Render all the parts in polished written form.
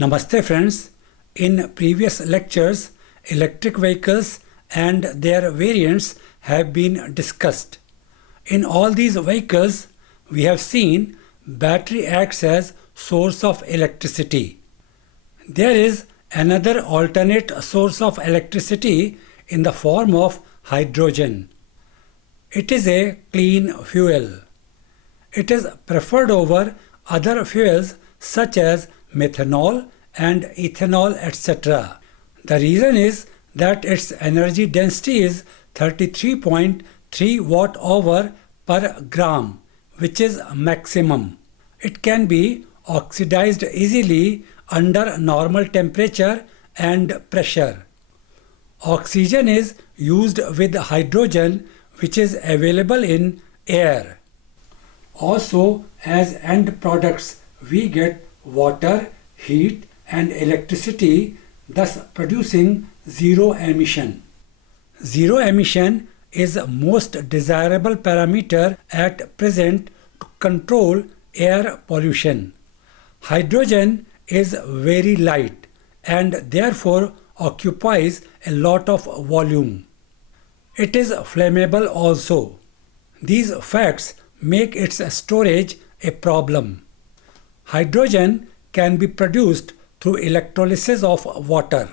Namaste friends. In previous lectures, electric vehicles and their variants have been discussed. In all these vehicles, we have seen battery acts as source of electricity. There is another alternate source of electricity in the form of hydrogen. It is a clean fuel. It is preferred over other fuels such as methanol and ethanol, etc. The reason is that its energy density is 33.3 watt-hour per gram, which is maximum. It can be oxidized easily under normal temperature and pressure. Oxygen is used with hydrogen, which is available in air. Also, as end products, we get water, heat and electricity, thus producing zero emission. Zero emission is the most desirable parameter at present to control air pollution. Hydrogen is very light and therefore occupies a lot of volume. It is flammable also. These facts make its storage a problem. Hydrogen can be produced through electrolysis of water.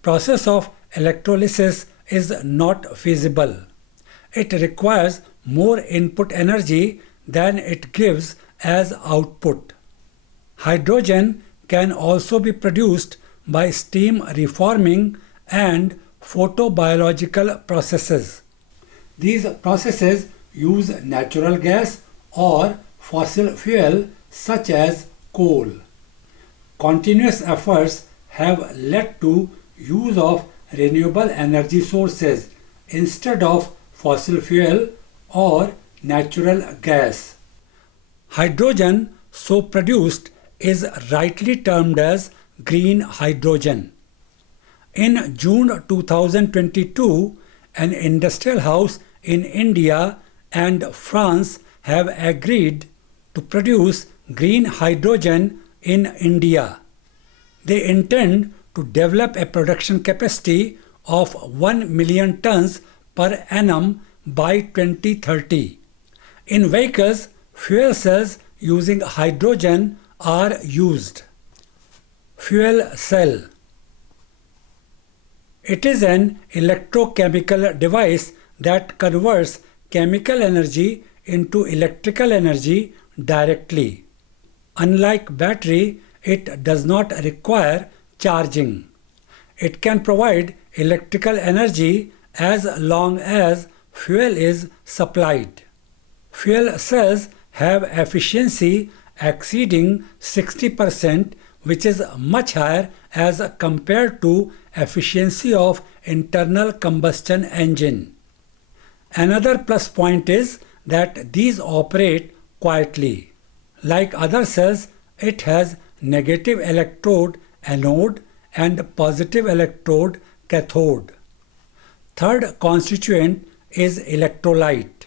Process of electrolysis is not feasible. It requires more input energy than it gives as output. Hydrogen can also be produced by steam reforming and photobiological processes. These processes use natural gas or fossil fuel such as coal. Continuous efforts have led to use of renewable energy sources instead of fossil fuel or natural gas. Hydrogen so produced is rightly termed as green hydrogen. In June 2022, an industrial house in India and France have agreed to produce green hydrogen in India. They intend to develop a production capacity of 1 million tons per annum by 2030. In vehicles, fuel cells using hydrogen are used. Fuel cell. It is an electrochemical device that converts chemical energy into electrical energy directly. Unlike battery, it does not require charging. It can provide electrical energy as long as fuel is supplied. Fuel cells have efficiency exceeding 60%, which is much higher as compared to efficiency of internal combustion engine. Another plus point is that these operate quietly. Like other cells, it has negative electrode anode and positive electrode cathode. Third constituent is electrolyte.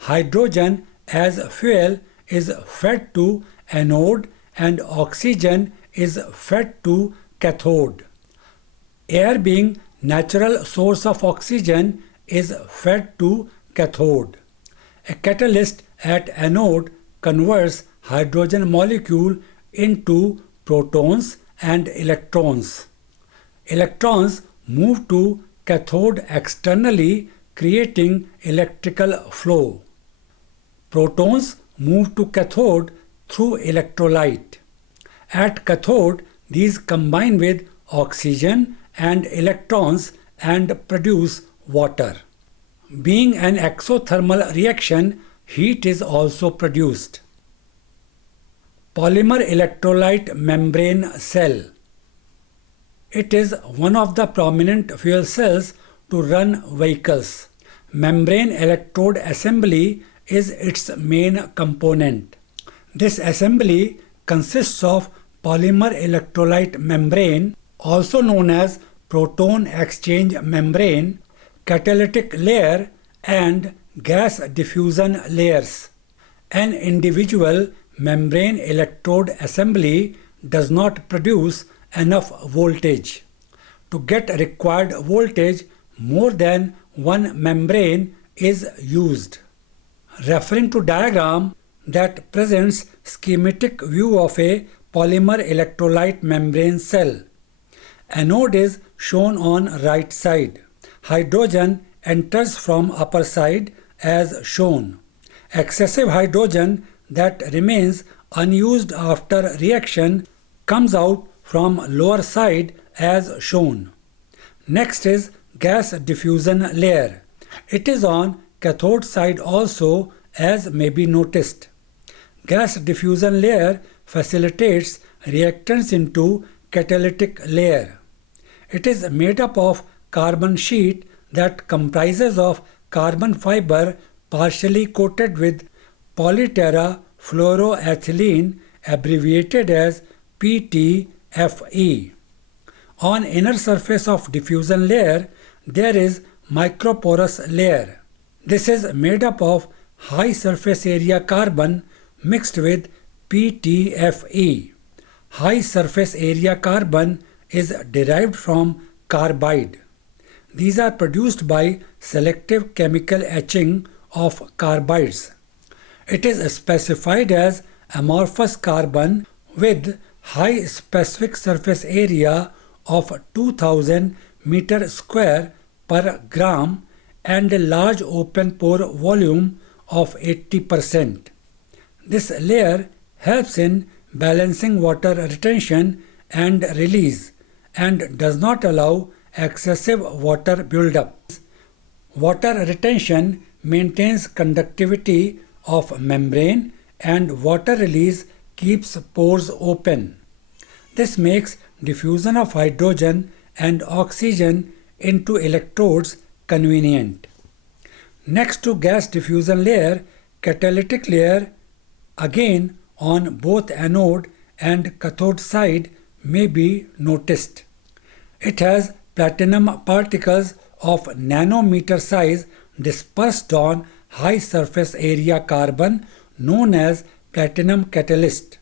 Hydrogen as fuel is fed to anode and oxygen is fed to cathode. Air being natural source of oxygen is fed to cathode. A catalyst at anode converts hydrogen molecule into protons and electrons. Electrons move to cathode externally, creating electrical flow. Protons move to cathode through electrolyte. At cathode, these combine with oxygen and electrons and produce water. Being an exothermal reaction, heat is also produced. Polymer electrolyte membrane cell. It is one of the prominent fuel cells to run vehicles. Membrane electrode assembly is its main component. This assembly consists of polymer electrolyte membrane, also known as proton exchange membrane, catalytic layer and gas diffusion layers. An individual membrane electrode assembly does not produce enough voltage. To get required voltage, more than one membrane is used. Referring to diagram that presents schematic view of a polymer electrolyte membrane cell. Anode is shown on right side. Hydrogen enters from upper side as shown. Excessive hydrogen that remains unused after reaction comes out from lower side as shown. Next is gas diffusion layer. It is on cathode side also, as may be noticed. Gas diffusion layer facilitates reactants into catalytic layer. It is made up of carbon sheet that comprises of carbon fiber partially coated with polyterafluoroethylene, abbreviated as PTFE. On inner surface of diffusion layer, there is microporous layer. This is made up of high surface area carbon mixed with PTFE. High surface area carbon is derived from carbide. These are produced by selective chemical etching of carbides. It is specified as amorphous carbon with high specific surface area of 2000 meter square per gram and a large open pore volume of 80%. This layer helps in balancing water retention and release and does not allow excessive water buildup. Water retention maintains conductivity of membrane and water release keeps pores open. This makes diffusion of hydrogen and oxygen into electrodes convenient. Next to gas diffusion layer, catalytic layer, again on both anode and cathode side, may be noticed. It has platinum particles of nanometer size dispersed on high surface area carbon known as platinum catalyst.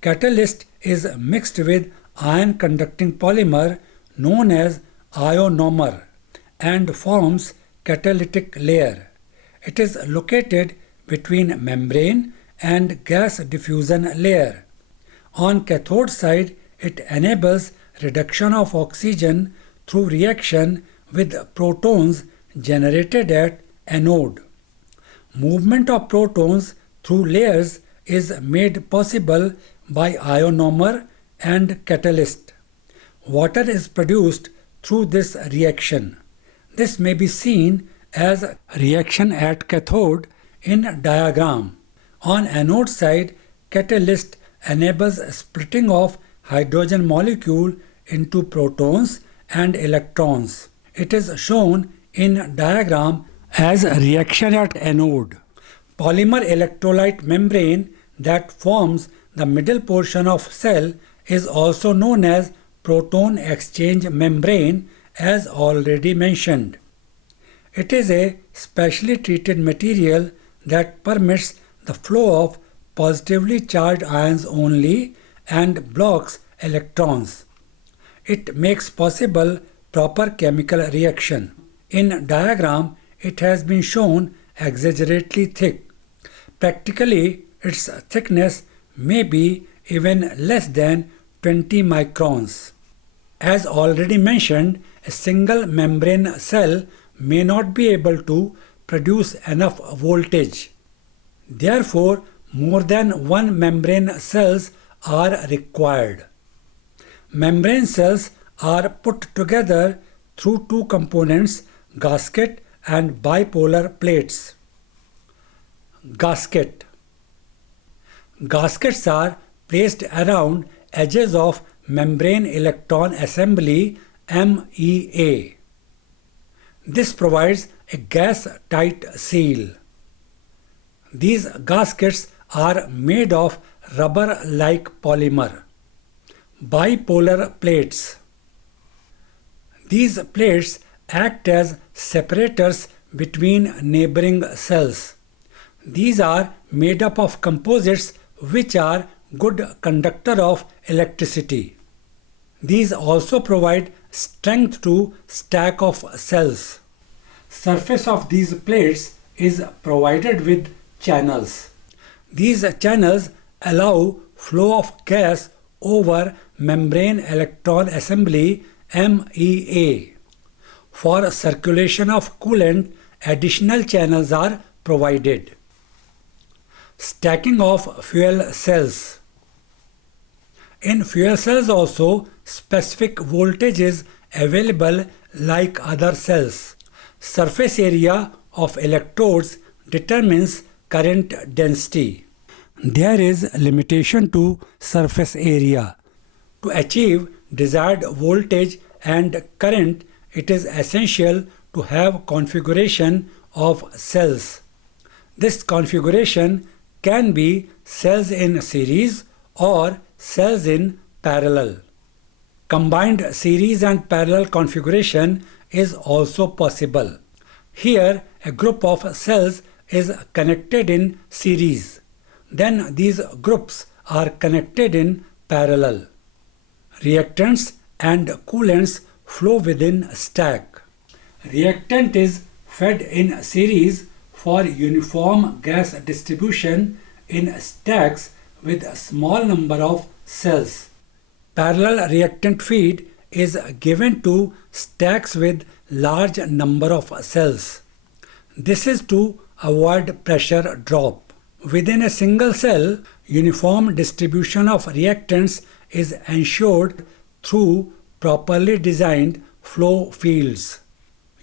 Catalyst is mixed with ion conducting polymer known as ionomer and forms catalytic layer. It is located between membrane and gas diffusion layer. On cathode side, it enables reduction of oxygen through reaction with protons generated at anode. Movement of protons through layers is made possible by ionomer and catalyst. Water is produced through this reaction. This may be seen as reaction at cathode in diagram. On anode side, catalyst enables splitting of hydrogen molecule into protons and electrons. It is shown in diagram as reaction at anode. Polymer electrolyte membrane that forms the middle portion of cell is also known as proton exchange membrane, as already mentioned. It is a specially treated material that permits the flow of positively charged ions only and blocks electrons. It makes possible proper chemical reaction. In diagram, it has been shown exaggeratedly thick. Practically, its thickness may be even less than 20 microns. As already mentioned, a single membrane cell may not be able to produce enough voltage. Therefore, more than one membrane cells are required. Membrane cells are put together through two components, gasket and bipolar plates. Gasket. Gaskets are placed around edges of membrane electron assembly MEA. This provides a gas-tight seal. These gaskets are made of rubber-like polymer. Bipolar plates. These plates act as separators between neighboring cells. These are made up of composites which are good conductor of electricity. These also provide strength to stack of cells. Surface of these plates is provided with channels. These channels allow flow of gas over membrane electron assembly MEA. For circulation of coolant, additional channels are provided. Stacking of fuel cells. In fuel cells also, specific voltage is available like other cells. Surface area of electrodes determines current density. There is limitation to surface area. To achieve desired voltage and current, it is essential to have configuration of cells. This configuration can be cells in series or cells in parallel. Combined series and parallel configuration is also possible. Here, a group of cells is connected in series. Then these groups are connected in parallel. Reactants and coolants flow within stack. Reactant is fed in series for uniform gas distribution in stacks with a small number of cells. Parallel reactant feed is given to stacks with large number of cells. This is to avoid pressure drop. Within a single cell, uniform distribution of reactants is ensured through properly designed flow fields.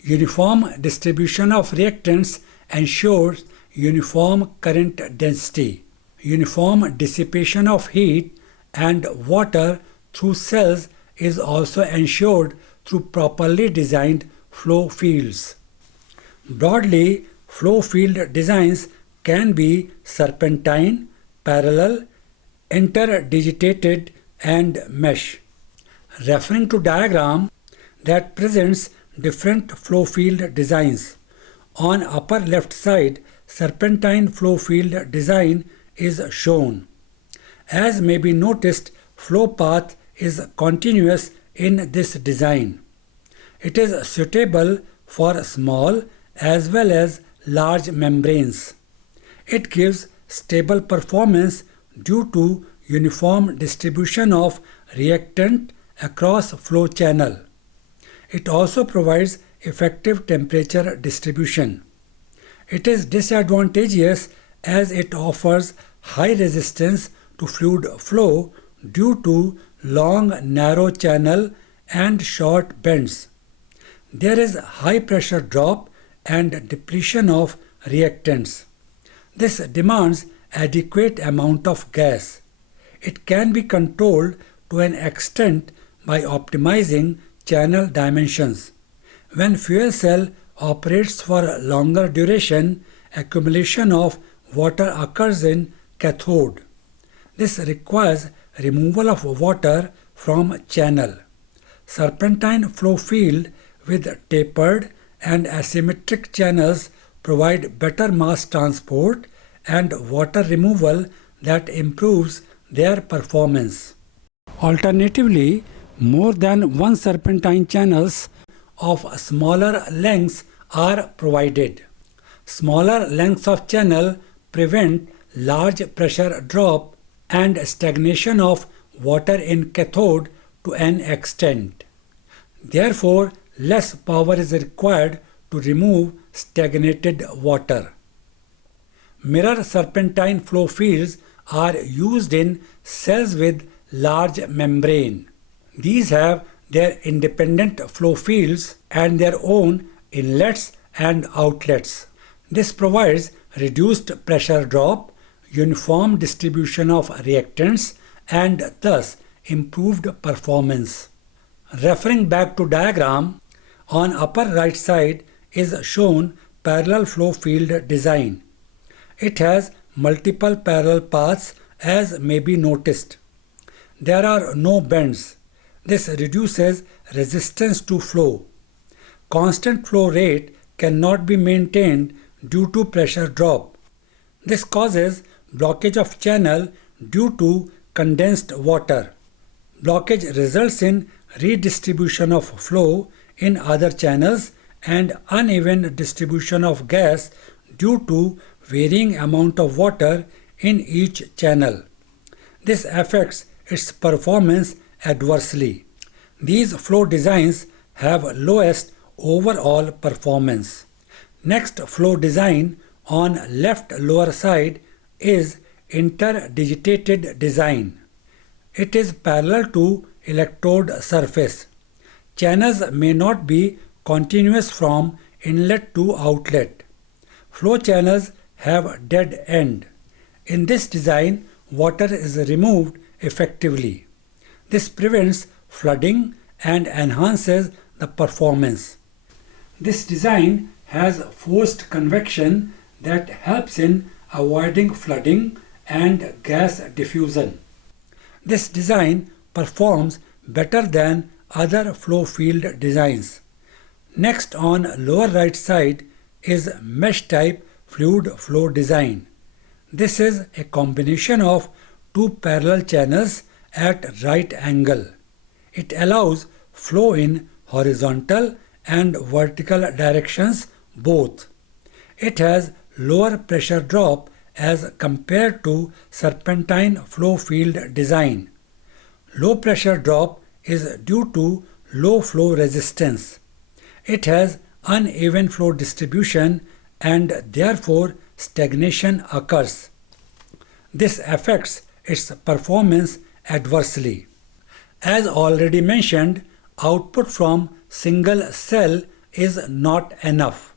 Uniform distribution of reactants ensures uniform current density. Uniform dissipation of heat and water through cells is also ensured through properly designed flow fields. Broadly, flow field designs can be serpentine, parallel, inter-digitated and mesh. Referring to diagram that presents different flow field designs. On upper left side, serpentine flow field design is shown. As may be noticed, flow path is continuous in this design. It is suitable for small as well as large membranes. It gives stable performance due to uniform distribution of reactant across flow channel. It also provides effective temperature distribution. It is disadvantageous as it offers high resistance to fluid flow due to long narrow channel and short bends. There is high pressure drop and depletion of reactants. This demands adequate amount of gas. It can be controlled to an extent by optimizing channel dimensions. When fuel cell operates for longer duration, accumulation of water occurs in cathode. This requires removal of water from channel. Serpentine flow field with tapered and asymmetric channels provide better mass transport and water removal that improves their performance. Alternatively, more than one serpentine channels of smaller lengths are provided. Smaller lengths of channel prevent large pressure drop and stagnation of water in cathode to an extent. Therefore, less power is required to remove stagnated water. Mirror serpentine flow fields are used in cells with large membrane. These have their independent flow fields and their own inlets and outlets. This provides reduced pressure drop, uniform distribution of reactants, and thus improved performance. Referring back to diagram, on upper right side is shown parallel flow field design. It has multiple parallel paths as may be noticed. There are no bends. This reduces resistance to flow. Constant flow rate cannot be maintained due to pressure drop. This causes blockage of channel due to condensed water. Blockage results in redistribution of flow in other channels and uneven distribution of gas due to varying amount of water in each channel. This affects its performance adversely. These flow designs have lowest overall performance. Next flow design on left lower side is Inter-Digitated Design. It is parallel to electrode surface. Channels may not be continuous from inlet to outlet. Flow channels have dead end. In this design, water is removed effectively. This prevents flooding and enhances the performance. This design has forced convection that helps in avoiding flooding and gas diffusion. This design performs better than other flow field designs. Next on lower right side is mesh type fluid flow design. This is a combination of two parallel channels at right angle. It allows flow in horizontal and vertical directions both. It has lower pressure drop as compared to serpentine flow field design. Low pressure drop is due to low flow resistance. It has uneven flow distribution and therefore stagnation occurs. This affects its performance adversely. As already mentioned, output from single cell is not enough.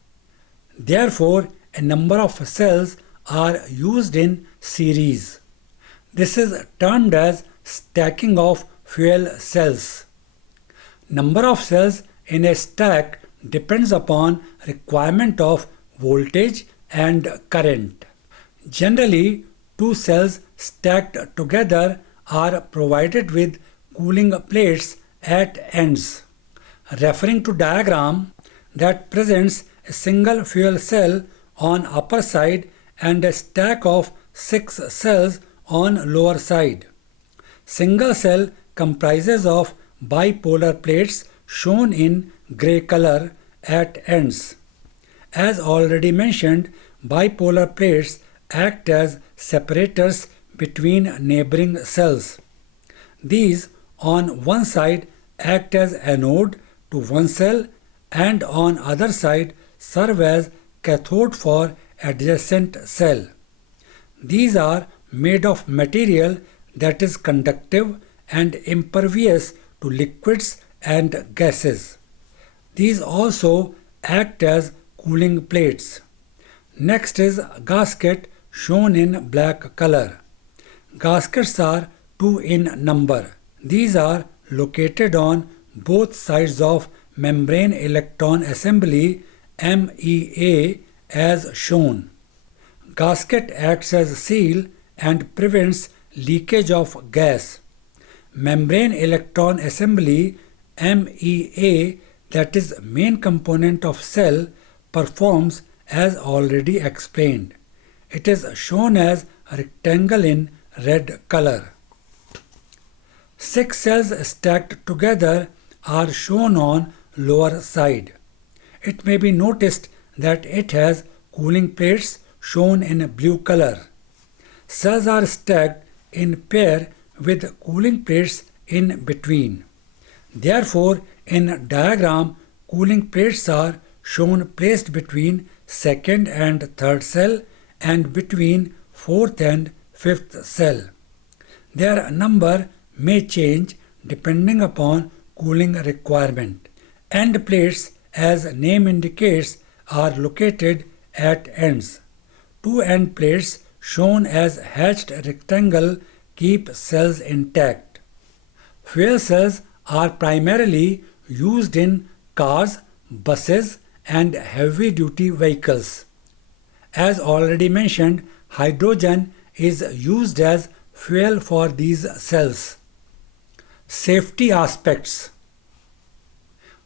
Therefore, a number of cells are used in series. This is termed as stacking of fuel cells. Number of cells in a stack depends upon requirement of voltage and current. Generally, two cells stacked together are provided with cooling plates at ends. Referring to diagram that presents a single fuel cell on upper side and a stack of 6 cells on lower side. Single cell comprises of bipolar plates shown in grey color at ends. As already mentioned, bipolar plates act as separators between neighboring cells. These on one side act as anode to one cell and on other side serve as cathode for adjacent cell. These are made of material that is conductive and impervious to liquids and gases. These also act as cooling plates. Next is gasket shown in black color. Gaskets are 2 in number. These are located on both sides of membrane electron assembly MEA as shown. Gasket acts as a seal and prevents leakage of gas. Membrane electron assembly MEA, that is main component of cell, performs as already explained. It is shown as a rectangle in red color. 6 cells stacked together are shown on lower side. It may be noticed that it has cooling plates shown in blue color. Cells are stacked in pair with cooling plates in between. Therefore, in diagram, cooling plates are shown placed between second and third cell and between fourth and fifth cell. Their number may change depending upon cooling requirement. End plates, as name indicates, are located at ends. 2 end plates shown as hatched rectangle keep cells intact. Fuel cells are primarily used in cars, buses and heavy-duty vehicles. As already mentioned, hydrogen is used as fuel for these cells. Safety aspects.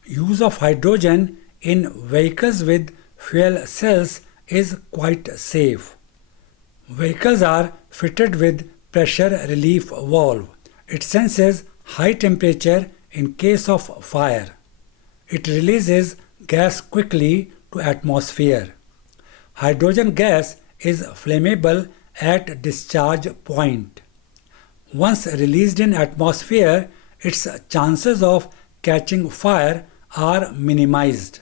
Use of hydrogen in vehicles with fuel cells is quite safe. Vehicles are fitted with pressure relief valve. It senses high temperature in case of fire. It releases gas quickly to atmosphere. Hydrogen gas is flammable at discharge point. Once released in atmosphere, its chances of catching fire are minimized.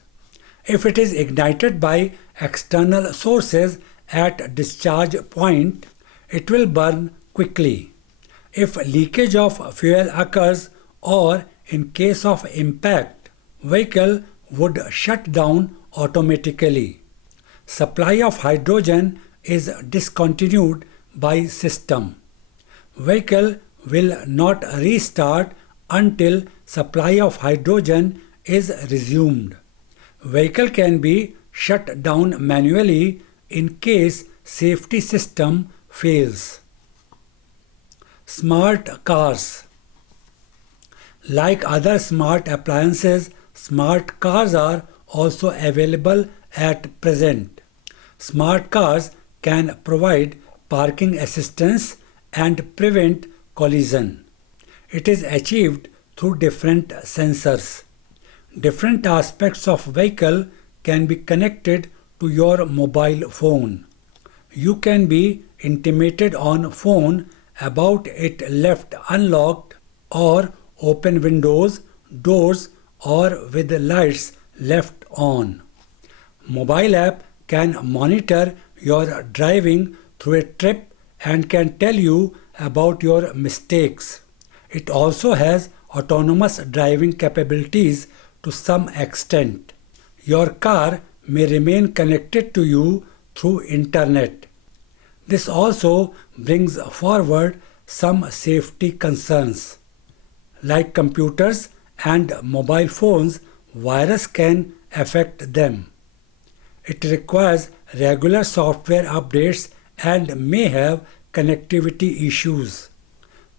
If it is ignited by external sources at discharge point, it will burn quickly. If leakage of fuel occurs or in case of impact, vehicle would shut down automatically. Supply of hydrogen is discontinued by system. Vehicle will not restart until supply of hydrogen is resumed. Vehicle can be shut down manually in case safety system fails. Smart cars. Like other smart appliances, smart cars are also available at present. Smart cars can provide parking assistance and prevent collision. It is achieved through different sensors. Different aspects of vehicle can be connected to your mobile phone. You can be intimated on phone about it left unlocked or open windows, doors or with the lights left on. Mobile app can monitor your driving through a trip and can tell you about your mistakes. It also has autonomous driving capabilities to some extent. Your car may remain connected to you through internet. This also brings forward some safety concerns. Like computers and mobile phones, virus can affect them. It requires regular software updates and may have connectivity issues.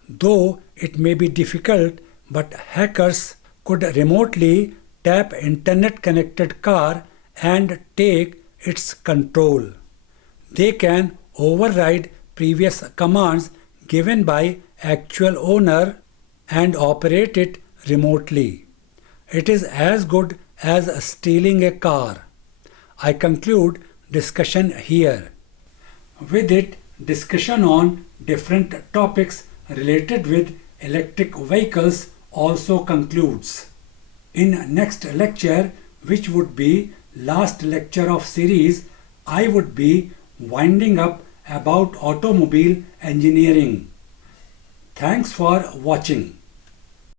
Though it may be difficult, but hackers could remotely tap internet-connected car and take its control. They can override previous commands given by actual owner and operate it remotely. It is as good as stealing a car. I conclude discussion here. With it, discussion on different topics related with electric vehicles also concludes. In next lecture, which would be last lecture of series, I would be winding up about automobile engineering. Thanks for watching.